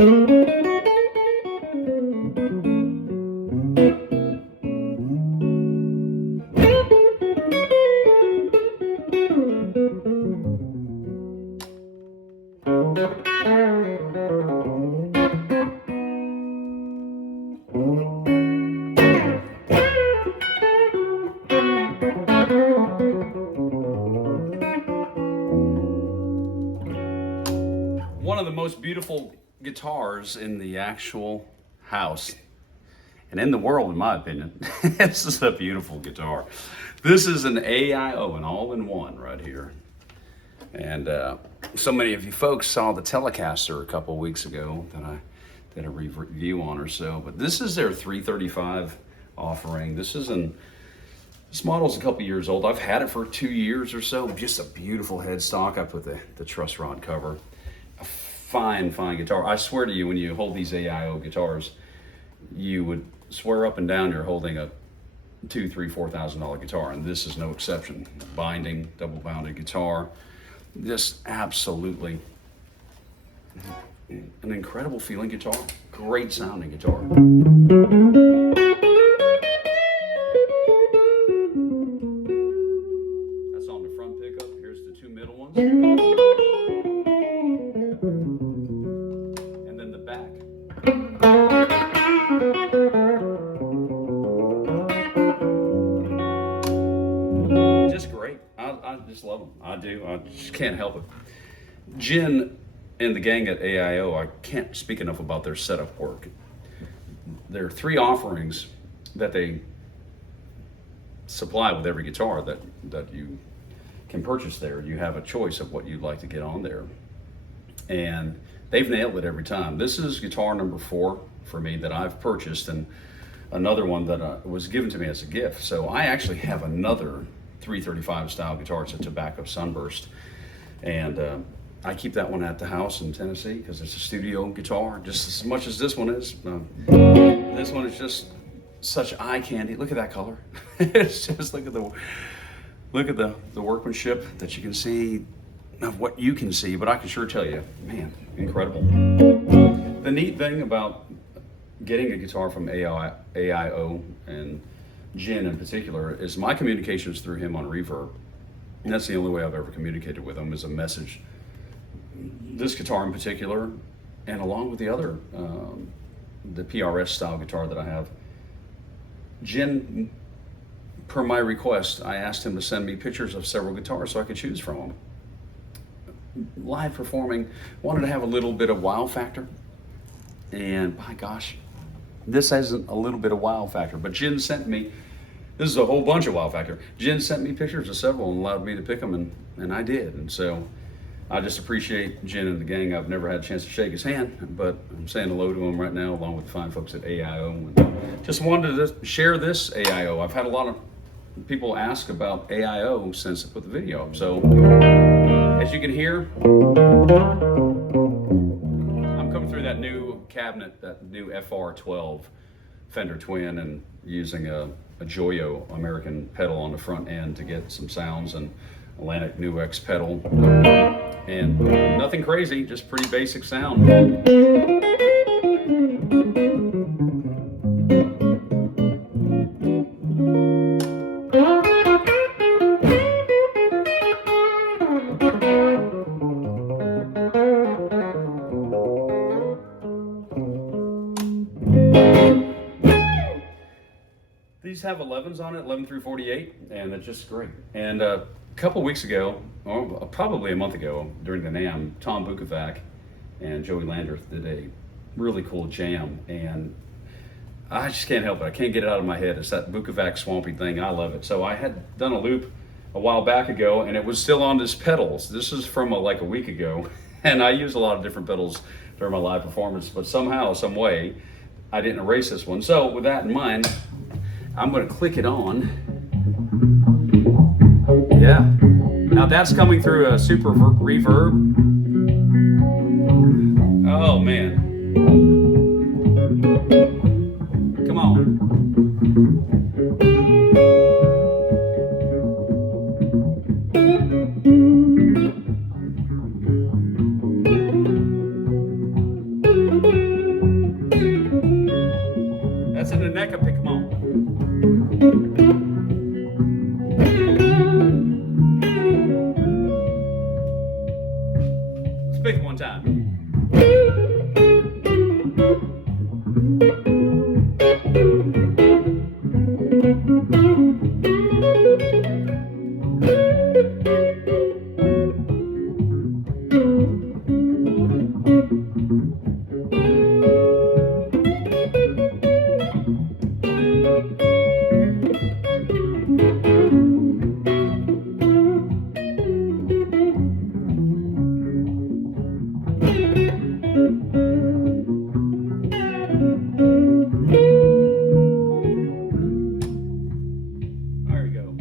One of the most beautiful guitars in the actual house and in the world, in my opinion. This is a beautiful guitar. This is an AIO, an all-in-one right here. And so many of you folks saw the Telecaster a couple weeks ago that I did a review on or so. But this is their 335 offering. This model's a couple years old. I've had it for 2 years or so. Just a beautiful headstock. I put the truss rod cover. A fine guitar. I swear to you, when you hold these AIO guitars, you would swear up and down you're holding a $2,000, $3,000, $4,000 guitar, and this is no exception. Binding, double-bounded guitar, just absolutely an incredible feeling guitar. Great sounding guitar. That's on the front pickup. Here's the two middle ones. And then the back. Just great. I just love them. I do. I just can't help it. Jen and the gang at AIO, I can't speak enough about their setup work. There are 3 offerings that they supply with every guitar that you can purchase there. You have a choice of what you'd like to get on there. And they've nailed it every time. This is guitar number 4 for me that I've purchased, and another one that was given to me as a gift. So I actually have another 335 style guitar. It's a Tobacco Sunburst. And I keep that one at the house in Tennessee because it's a studio guitar, just as much as this one is. This one is just such eye candy. Look at that color. It's just, look at the workmanship that you can see, of what you can see, but I can sure tell you, man, incredible. The neat thing about getting a guitar from AIO and Jen in particular is my communications through him on Reverb. And that's the only way I've ever communicated with him, is a message. This guitar in particular, and along with the other, the PRS style guitar that I have, Jen, per my request, I asked him to send me pictures of several guitars so I could choose from them. Live performing, wanted to have a little bit of wow factor, and by gosh, this has a little bit of wow factor. But Jen sent me, this is a whole bunch of wow factor. Jen sent me pictures of several and allowed me to pick them, and I did. And so I just appreciate Jen and the gang. I've never had a chance to shake his hand, but I'm saying hello to him right now, along with the fine folks at AIO. And just wanted to share this AIO. I've had a lot of people ask about AIO since I put the video up. So as you can hear, I'm coming through that new cabinet, that new FR12 Fender Twin, and using a Joyo American pedal on the front end to get some sounds, and Atlantic New X pedal, and nothing crazy, just pretty basic sound. These have 11s on it, 11 through 48, and they're just great. And a couple weeks ago, or probably a month ago, during the NAMM, Tom Bukovac and Joey Landreth did a really cool jam, and I just can't help it. I can't get it out of my head. It's that Bukovac Swampy thing. I love it. So I had done a loop a while back ago, and it was still on this pedals. This is from like a week ago, and I use a lot of different pedals during my live performance, but somehow, some way, I didn't erase this one. So with that in mind, I'm going to click it on. Yeah. Now that's coming through a super reverb. Oh man. Come on. Let's pick it one time. There we go.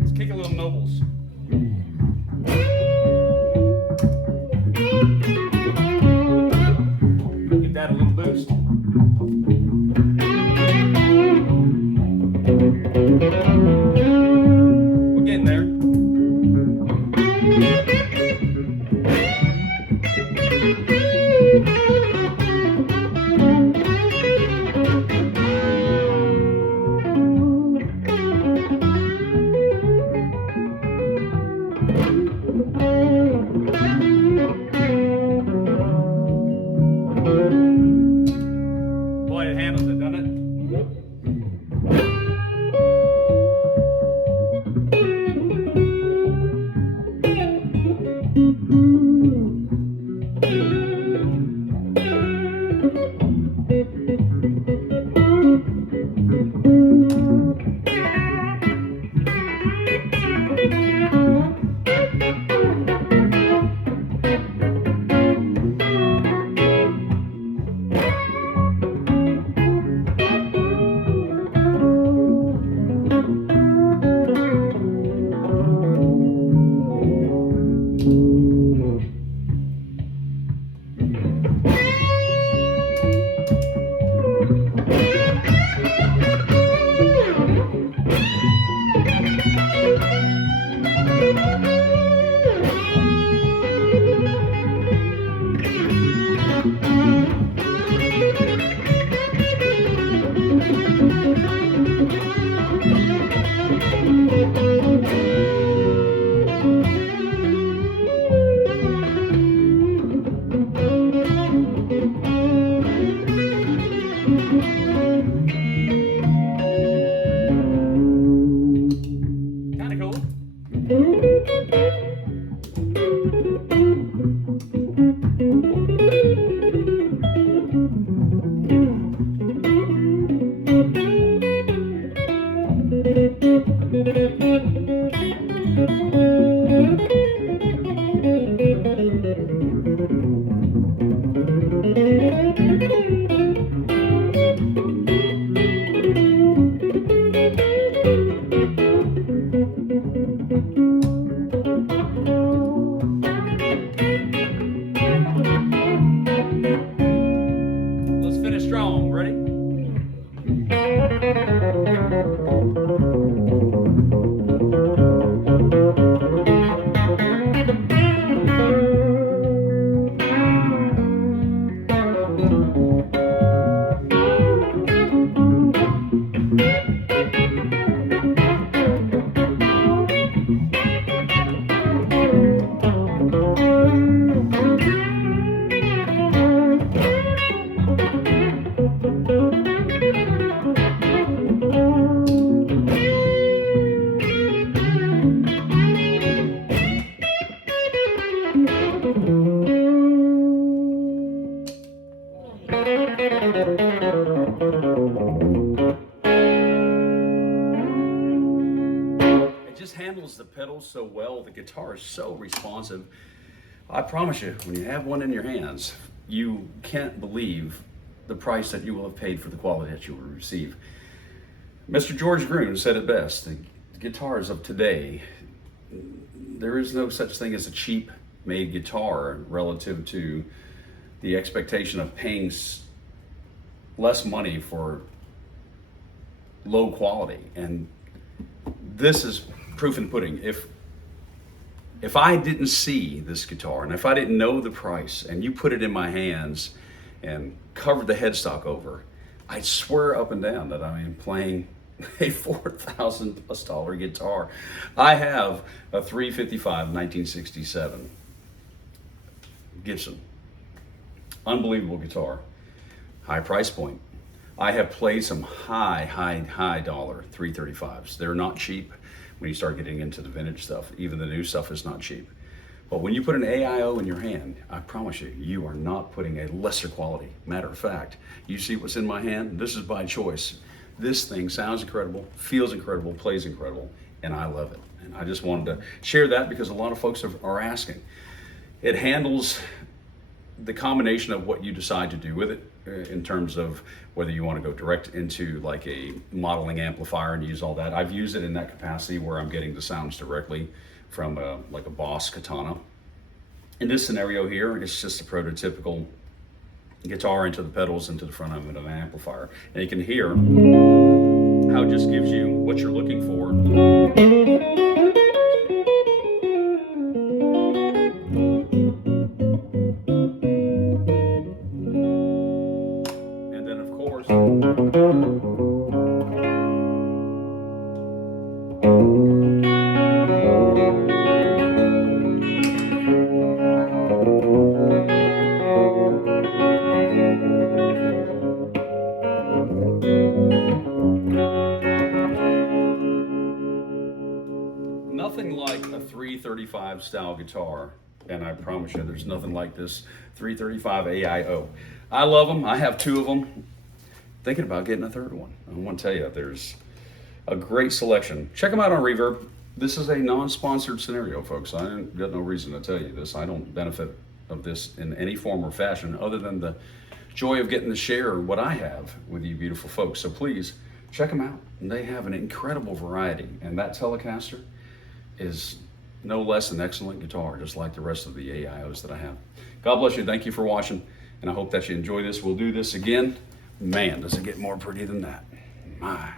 Let's kick a little nobles. Give that a little boost. We're getting there. Boy, it handles it, doesn't it? Kind of cool. Let's finish strong. Ready? It just handles the pedals so well. The guitar is so responsive. I promise you, when you have one in your hands, you can't believe the price that you will have paid for the quality that you will receive. Mr. George Groon said it best: the guitars of today, there is no such thing as a cheap made guitar relative to the expectation of paying less money for low quality. And this is proof in the pudding. If I didn't see this guitar, and if I didn't know the price, and you put it in my hands and covered the headstock over, I'd swear up and down that I am playing a $4,000+ guitar. I have a 355 1967 Gibson. Unbelievable guitar. High price point. I have played some high dollar 335s. They're not cheap when you start getting into the vintage stuff. Even the new stuff is not cheap. But when you put an AIO in your hand, I promise you, you are not putting a lesser quality. Matter of fact, you see what's in my hand? This is by choice. This thing sounds incredible, feels incredible, plays incredible, and I love it. And I just wanted to share that because a lot of folks are asking. It handles the combination of what you decide to do with it in terms of whether you want to go direct into like a modeling amplifier and use all that. I've used it in that capacity where I'm getting the sounds directly from like a Boss Katana. In this scenario here, it's just a prototypical guitar into the pedals, into the front of an amplifier. And you can hear how it just gives you what you're looking for. And then of course, nothing like a 335 style guitar, and I promise you there's nothing like this 335 AIO. I love them. I have two of them. Thinking about getting a third one. I want to tell you, there's a great selection. Check them out on Reverb. This is a non-sponsored scenario, folks. I ain't got no reason to tell you this. I don't benefit of this in any form or fashion other than the joy of getting to share what I have with you beautiful folks. So please check them out. And they have an incredible variety, and that Telecaster is no less an excellent guitar, just like the rest of the AIOs that I have. God bless you. Thank you for watching, and I hope that you enjoy this. We'll do this again. Man, does it get more pretty than that. My.